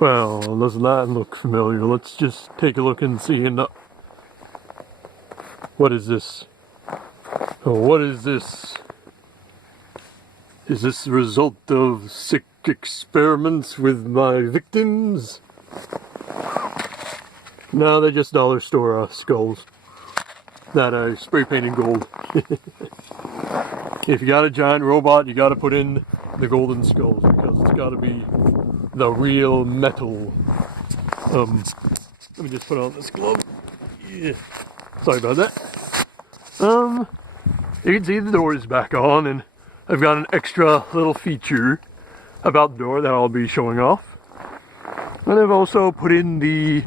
Well, doesn't that look familiar? Let's just take a look and see. And what is this? Oh, what is this? Is this the result of sick experiments with my victims? No, they're just dollar store skulls that I spray painted gold. If you got a giant robot, you got to put in the golden skulls because it's got to be the real metal. Let me just put on this glove. Yeah. Sorry about that. You can see the door is back on, and I've got an extra little feature about the door that I'll be showing off. And I've also put in the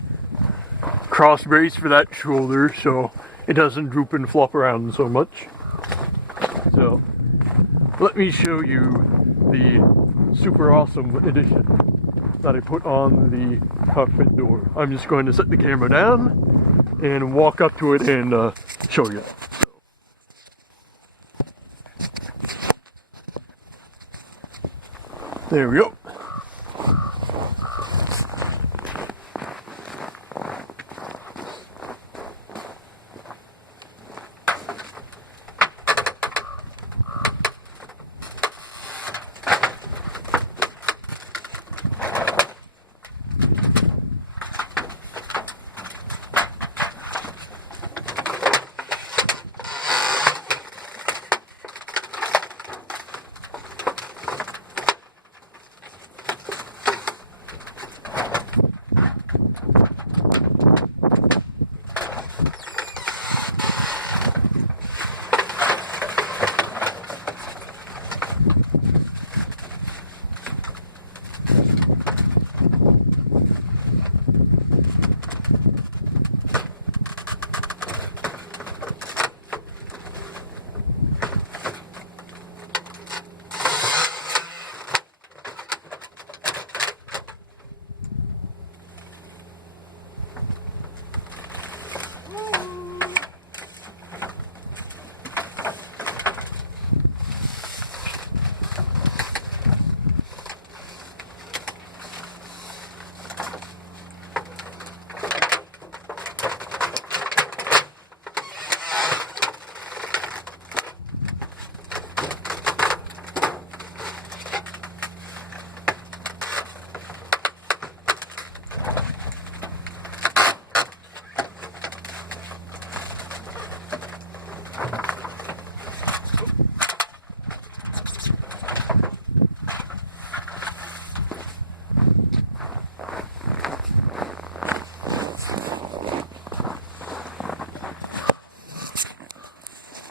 cross brace for that shoulder so it doesn't droop and flop around so much. So, let me show you the super awesome addition that I put on the cockpit door. I'm just going to set the camera down and walk up to it and show you. There we go.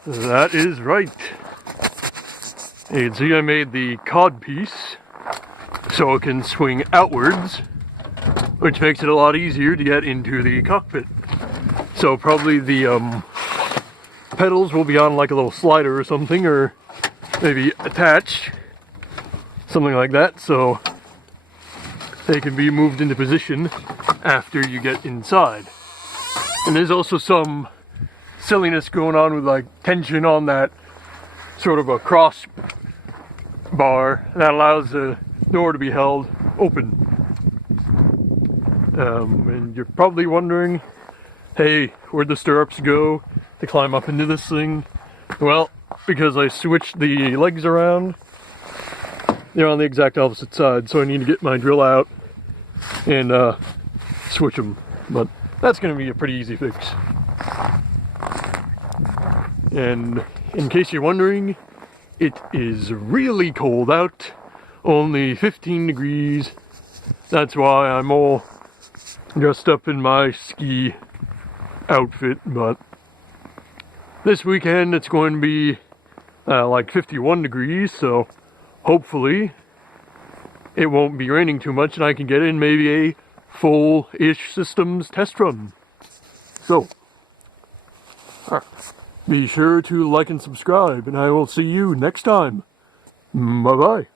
That is right. You can see I made the cod piece so it can swing outwards, which makes it a lot easier to get into the cockpit. So probably the pedals will be on like a little slider or something, or maybe attached, something like that, so they can be moved into position after you get inside. And there's also some silliness going on with like tension on that sort of a cross bar that allows the door to be held open. And you're probably wondering, hey, where'd the stirrups go to climb up into this thing? Well, because I switched the legs around, they're on the exact opposite side, so I need to get my drill out and switch them. But that's going to be a pretty easy fix. And in case you're wondering, it is really cold out, only 15 degrees. That's why I'm all dressed up in my ski outfit, but this weekend it's going to be like 51 degrees, so hopefully it won't be raining too much and I can get in maybe a full-ish systems test run. So, be sure to like and subscribe, and I will see you next time. Bye-bye.